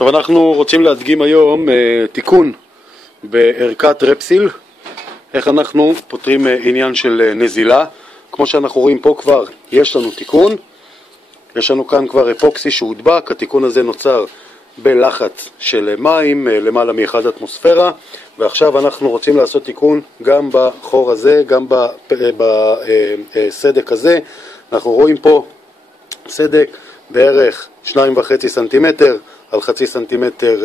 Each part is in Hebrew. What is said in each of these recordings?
טוב, אנחנו רוצים להדגים היום תיקון בערכת רפסיל, איך אנחנו פותרים עניין של נזילה. כמו שאנחנו רואים פה כבר יש לנו תיקון, יש לנו כאן כבר אפוקסי שהודבק, התיקון הזה נוצר בלחץ של מים למעלה מ1 אטמוספירה, ועכשיו אנחנו רוצים לעשות תיקון גם בחור הזה, גם בסדק הזה. אנחנו רואים פה סדק בערך 2.5 סנטימטר על 0.5 סנטימטר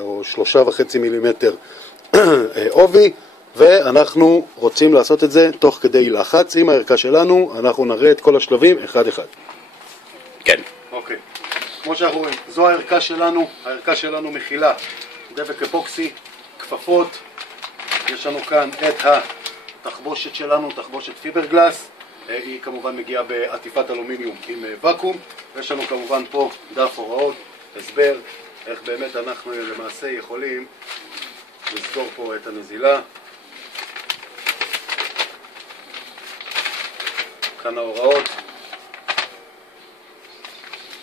או 3.5 מילימטר עובי, ואנחנו רוצים לעשות את זה תוך כדי לחץ עם הערכה שלנו. אנחנו נראה את כל השלבים אחד אחד. כן. אוקיי. כמו שאנחנו רואים, זו הערכה שלנו. הערכה שלנו מכילה דבק אפוקסי, כפפות, יש לנו כאן את התחבושת שלנו, תחבושת פיברגלס, היא כמובן מגיעה בעטיפת אלומיניום עם וקום, ויש לנו כמובן פה דף הוראות, הסבר, איך באמת אנחנו למעשה יכולים לסגור פה את הנזילה. כאן ההוראות,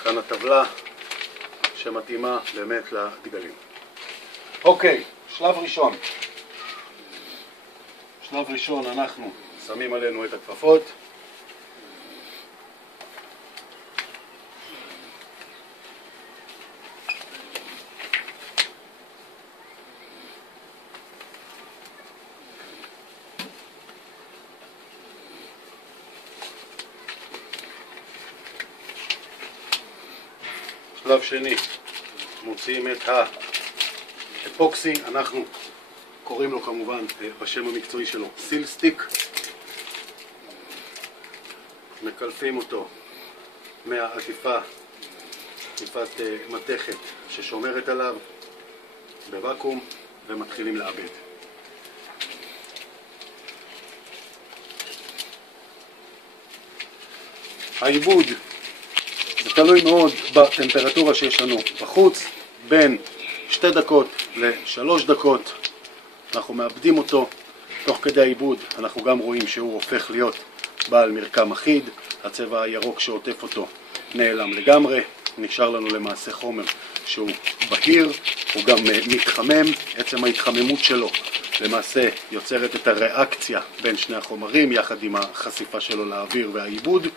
כאן הטבלה שמתאימה באמת לדגלים. אוקיי, שלב ראשון. שלב ראשון אנחנו שמים עלינו את הכפפות. שלב שני, מוציאים את האפוקסי, אנחנו קוראים לו כמובן בשם המקצועי שלו סיל סטיק, מקלפים אותו מהעטיפה, עטיפת מתכת ששומרת עליו בוואקום, ומתחילים לעבד. העיבוד זה תלוי מאוד בטמפרטורה שיש לנו בחוץ, בין 2 דקות ל3 דקות אנחנו מאבדים אותו. תוך כדי העיבוד אנחנו גם רואים שהוא הופך להיות בעל מרקם אחיד, הצבע הירוק שעוטף אותו נעלם לגמרי, נשאר לנו למעשה חומר שהוא בהיר, הוא גם מתחמם. עצם ההתחממות שלו למעשה יוצרת את הריאקציה בין שני החומרים יחד עם החשיפה שלו לאוויר והעיבוד,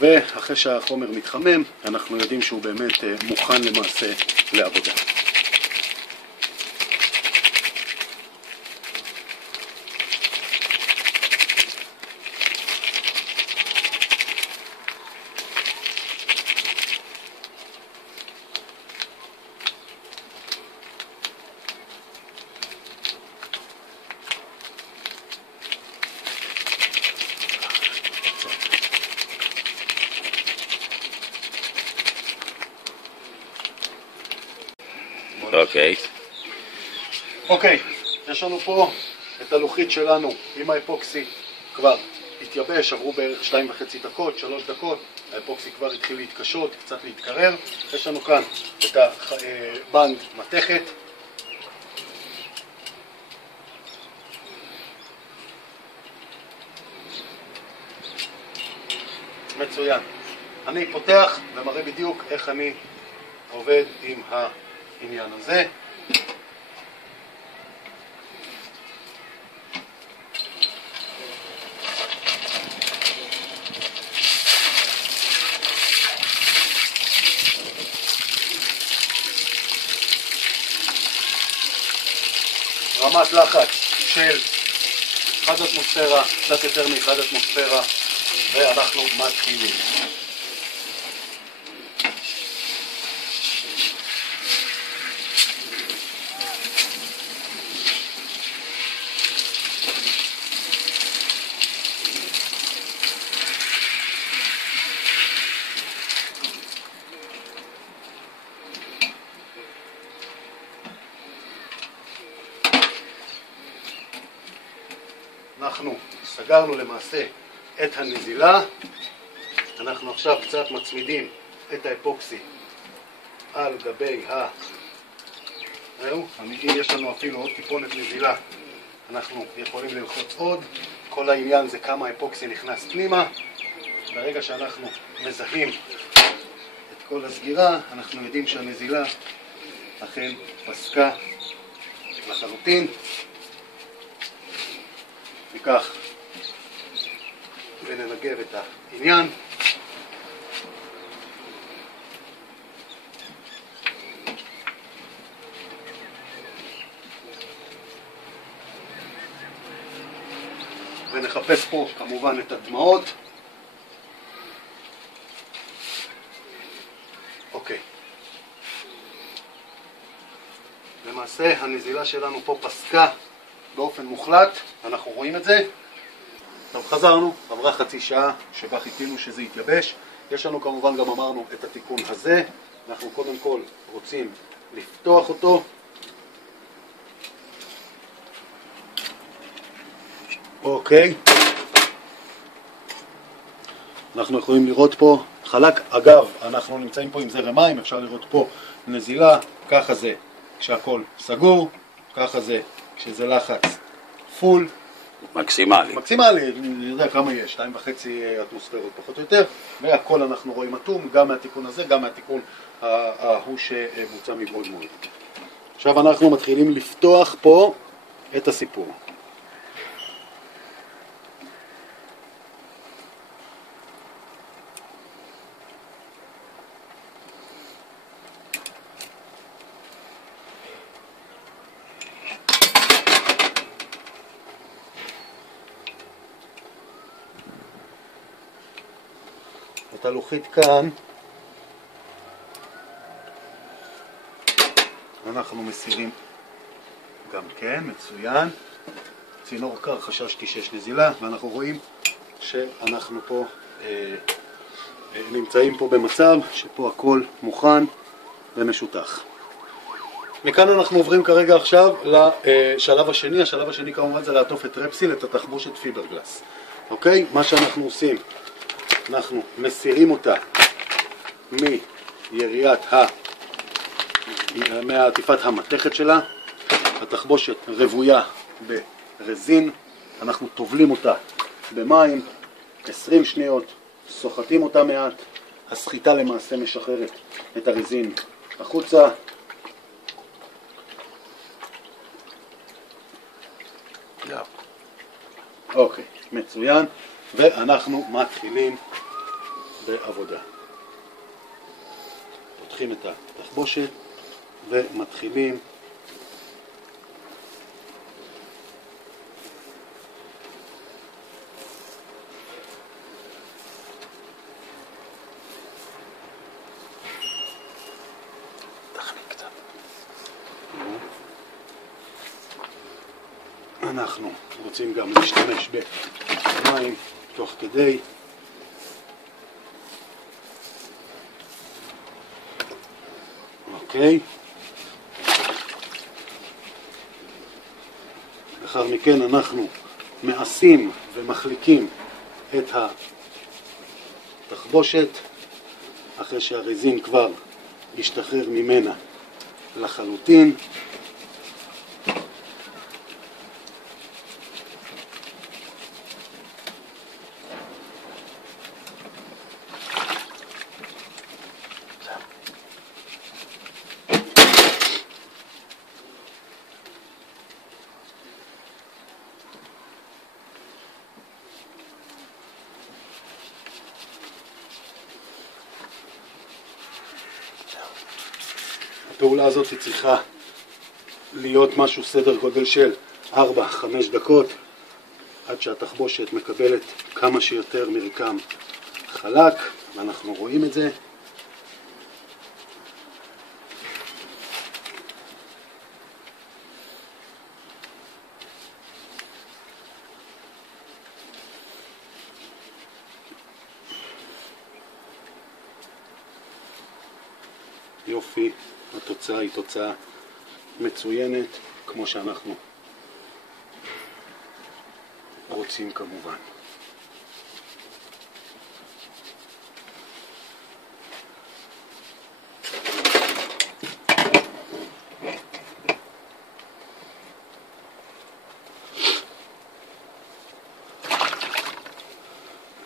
ואחרי שהחומר מתחמם אנחנו יודעים שהוא באמת מוכן למעשה לעבודה. אוקיי, יש לנו פה את הלוחית שלנו עם האפוקסי, כבר התייבש, עברו בערך 2.5 דקות, 3 דקות, האפוקסי כבר התחיל להתקשות, קצת להתקרר. יש לנו כאן את הבנד מתכת, מצוין. אני פותח ומראה בדיוק איך אני עובד עם העניין הזה. רמת לחץ של 1 אטמוספירה, קצת יותר מ1 אטמוספירה, ואנחנו מתחילים. אנחנו סגרנו למעשה את הנזילה. אנחנו עכשיו קצת מצמידים את האפוקסי על גבי זהו, יש לנו אפילו עוד טיפונת נזילה, אנחנו יכולים ללחוץ עוד. כל העניין זה כמה האפוקסי נכנס פנימה. ברגע שאנחנו מזהים את כל הסגירה, אנחנו יודעים שהנזילה אכן פסקה לחלוטין. ניקח וננגב את העניין. ונחפש פה כמובן את הדמעות. אוקיי. למעשה הנזילה שלנו פה פסקה באופן מוחלט, אנחנו רואים את זה. טוב, חזרנו, עברה חצי שעה שבה חיכינו שזה יתייבש. יש לנו כמובן, גם אמרנו, את התיקון הזה. אנחנו קודם כל רוצים לפתוח אותו. אוקיי. אנחנו יכולים לראות פה חלק. אגב, אנחנו נמצאים פה עם זרם מים, אפשר לראות פה נזילה. ככה זה כשהכל סגור, ככה זה כשזה לחץ פול. מקסימלי. מקסימלי, אני יודע כמה יש, 2.5 אטמוספירות פחות או יותר, והכל אנחנו רואים אטום, גם מהתיקון הזה, גם מהתיקון ההוא שבוצע מבעוד מועד. עכשיו אנחנו מתחילים לפתוח פה את הסיפור. את הלוחית כאן אנחנו מסירים גם כן, מצוין. צינור קר, חששתי שיש נזילה, ואנחנו רואים שאנחנו פה נמצאים פה במצב שפה הכל מוכן ומשותח. מכאן אנחנו עוברים כרגע עכשיו לשלב השני. השלב השני כמובן זה לעטוף את רפסיל, את התחבושת פיברגלס. אוקיי? מה שאנחנו עושים, אנחנו מסירים אותה מעטיפת המתכת שלה. התחבושת רבויה ברזין, אנחנו טובלים אותה במים 20 שניות, סוחטים אותה מעט. הסחיטה למעשה משחררת את הרזין החוצה. אוקיי, מצוין. ואנחנו מתחילים בעבודה. פותחים את התחבושת ומתחילים אנחנו רוצים גם להשתמש במים תוך כדי. אוקיי. לאחר מכן אנחנו מעשים ומחליקים את התחבושת אחרי שהרזין כבר ישתחרר ממנה לחלוטין. הפעולה הזאת צריכה להיות משהו סדר גודל של 4-5 דקות עד שהתחבושת מקבלת כמה שיותר מרקם חלק, ואנחנו רואים את זה. יופי, התוצאה היא תוצאה מצוינת, כמו שאנחנו רוצים כמובן.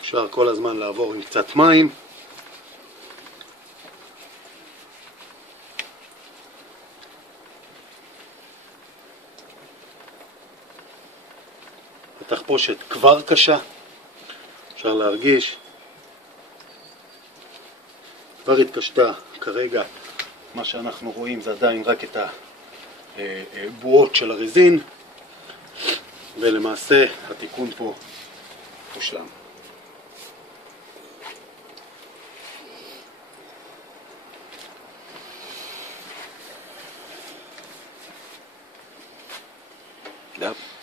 אפשר כל הזמן לעבור עם קצת מים. התחפושת כבר קשה, אפשר להרגיש, כבר התקשתה. כרגע מה שאנחנו רואים זה עדיין רק את הבועות של הרזין, ולמעשה התיקון פה מושלם. Yep.